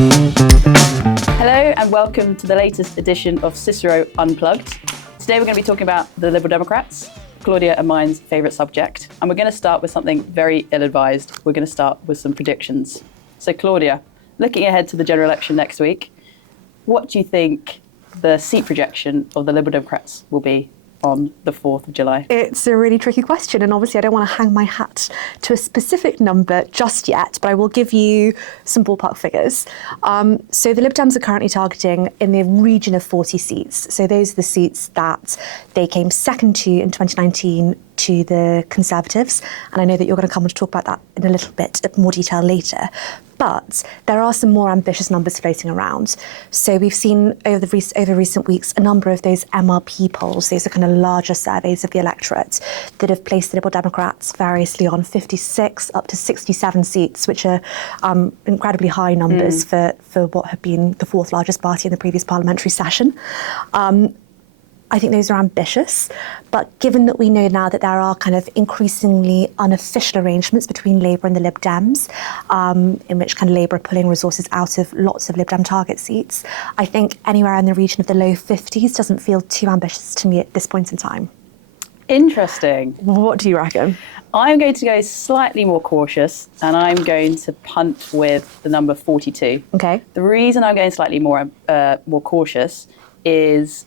Hello and welcome to the latest edition of Cicero Unplugged. Today we're going to be talking about the Liberal Democrats, Claudia and mine's favourite subject. And we're going to start with something very ill-advised. We're going to start with some predictions. So Claudia, looking ahead to the general election next week, what do you think the seat projection of the Liberal Democrats will be on the 4th of July? It's a really tricky question, and obviously I don't want to hang my hat to a specific number just yet, but I will give you some ballpark figures. So the Lib Dems are currently targeting in the region of 40 seats. So those are the seats that they came second to in 2019 to the Conservatives, and I know that you're going to come on to talk about that in a little bit more detail later. But there are some more ambitious numbers floating around. So we've seen over recent weeks a number of those MRP polls, those are kind of larger surveys of the electorate, that have placed the Liberal Democrats variously on 56 up to 67 seats, which are incredibly high numbers for what had been the fourth largest party in the previous parliamentary session. I think those are ambitious, but given that we know now that there are kind of increasingly unofficial arrangements between Labour and the Lib Dems, in which kind of Labour are pulling resources out of lots of Lib Dem target seats, I think anywhere in the region of the low 50s doesn't feel too ambitious to me at this point in time. Interesting. What do you reckon? I'm going to go slightly more cautious, and I'm going to punt with the number 42. Okay. The reason I'm going slightly more cautious is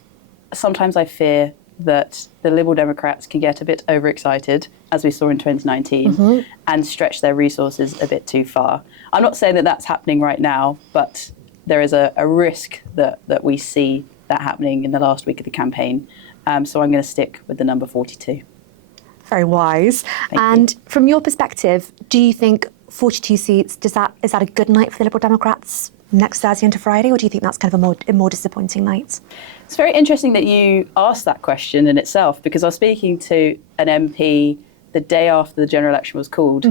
sometimes I fear that the Liberal Democrats can get a bit overexcited, as we saw in 2019, and stretch their resources a bit too far. I'm not saying that that's happening right now, but there is a risk that we see that happening in the last week of the campaign. So I'm going to stick with the number 42. Very wise. And from your perspective, do you think 42 seats, is that a good night for the Liberal Democrats next Thursday into Friday, or do you think that's kind of a more disappointing night? It's very interesting that you asked that question in itself, because I was speaking to an MP the day after the general election was called,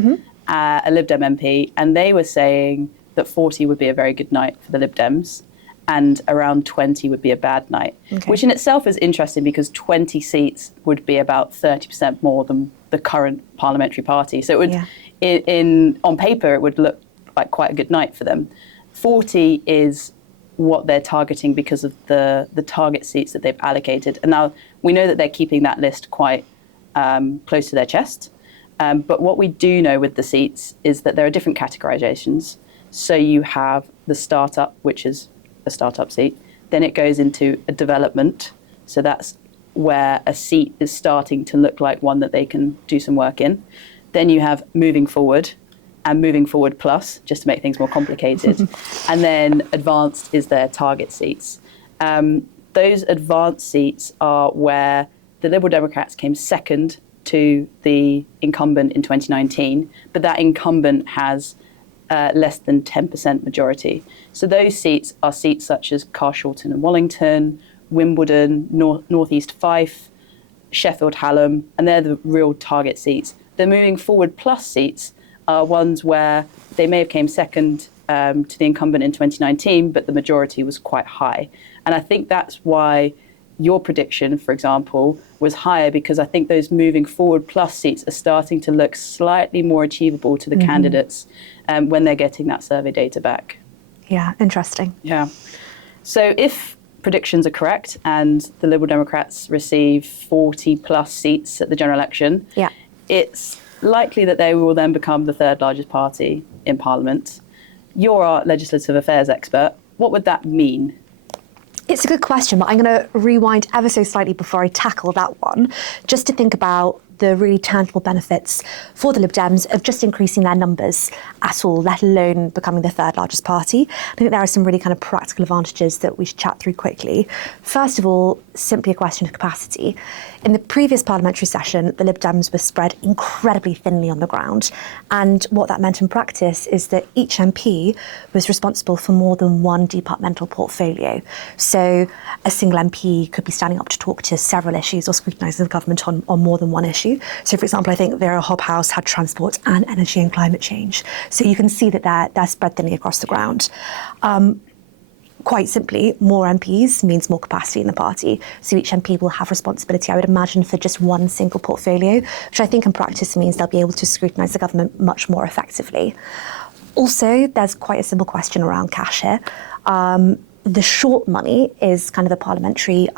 a Lib Dem MP, and they were saying that 40 would be a very good night for the Lib Dems and around 20 would be a bad night, which in itself is interesting because 20 seats would be about 30% more than the current parliamentary party. So it would, on paper, it would look like quite a good night for them. 40 is what they're targeting because of the target seats that they've allocated. And now we know that they're keeping that list quite close to their chest. But what we do know with the seats is that there are different categorizations. So you have the startup, which is a startup seat. Then it goes into a development. So that's where a seat is starting to look like one that they can do some work in. Then you have moving forward, and moving forward plus, just to make things more complicated. And then advanced is their target seats. Those advanced seats are where the Liberal Democrats came second to the incumbent in 2019, but that incumbent has less than 10% majority. So those seats are seats such as Carshalton and Wallington, Wimbledon, Northeast Fife, Sheffield Hallam, and they're the real target seats. The moving forward plus seats are ones where they may have came second to the incumbent in 2019, but the majority was quite high. And I think that's why your prediction, for example, was higher, because I think those moving forward plus seats are starting to look slightly more achievable to the candidates when they're getting that survey data back. Yeah, interesting. Yeah. So if predictions are correct and the Liberal Democrats receive 40 plus seats at the general election, it's likely that they will then become the third largest party in Parliament. You're our legislative affairs expert. What would that mean? It's a good question, but I'm going to rewind ever so slightly before I tackle that one, just to think about the really tangible benefits for the Lib Dems of just increasing their numbers at all, let alone becoming the third largest party. I think there are some really kind of practical advantages that we should chat through quickly. First of all, simply a question of capacity. In the previous parliamentary session, the Lib Dems were spread incredibly thinly on the ground. And what that meant in practice is that each MP was responsible for more than one departmental portfolio. So a single MP could be standing up to talk to several issues or scrutinising the government on more than one issue. So, for example, I think Vera Hobhouse had transport and energy and climate change. So you can see that they're spread thinly across the ground. Quite simply, more MPs means more capacity in the party. So each MP will have responsibility, I would imagine, for just one single portfolio, which I think in practice means they'll be able to scrutinise the government much more effectively. Also, there's quite a simple question around cash here. The short money is kind of a parliamentary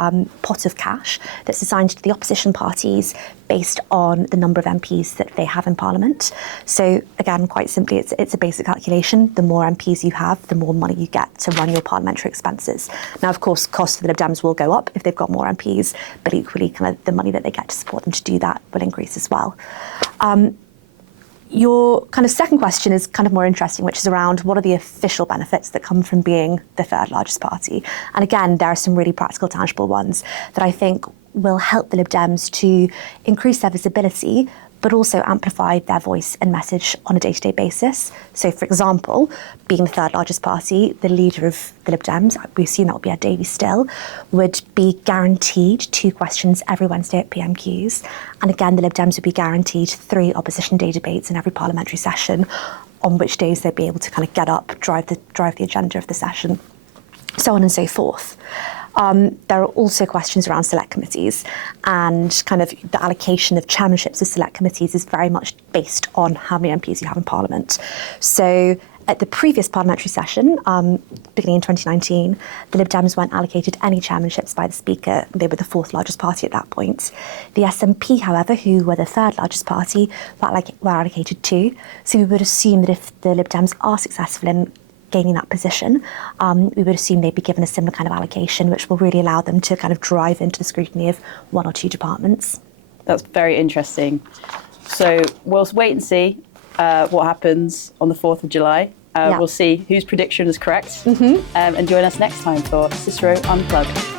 pot of cash that's assigned to the opposition parties based on the number of MPs that they have in Parliament. So again, quite simply, it's a basic calculation. The more MPs you have, the more money you get to run your parliamentary expenses. Now, of course, costs for the Lib Dems will go up if they've got more MPs, but equally kind of the money that they get to support them to do that will increase as well. Your kind of second question is kind of more interesting, which is around what are the official benefits that come from being the third largest party? And again, there are some really practical, tangible ones that I think will help the Lib Dems to increase their visibility, but also amplify their voice and message on a day-to-day basis. So, for example, being the third largest party, the leader of the Lib Dems, we assume that would be Ed Davey still, would be guaranteed 2 questions every Wednesday at PMQs. And again, the Lib Dems would be guaranteed 3 opposition day debates in every parliamentary session, on which days they'd be able to kind of get up, drive the agenda of the session, so on and so forth. There are also questions around select committees, and kind of the allocation of chairmanships of select committees is very much based on how many MPs you have in Parliament. So at the previous parliamentary session, beginning in 2019, the Lib Dems weren't allocated any chairmanships by the Speaker. They were the 4th largest party at that point. The SNP, however, who were the 3rd largest party, were allocated 2. So we would assume that if the Lib Dems are successful in gaining that position, we would assume they'd be given a similar kind of allocation, which will really allow them to kind of drive into the scrutiny of 1 or 2 departments. That's very interesting. So we'll wait and see what happens on the 4th of July. We'll see whose prediction is correct. And join us next time for Cicero Unplugged.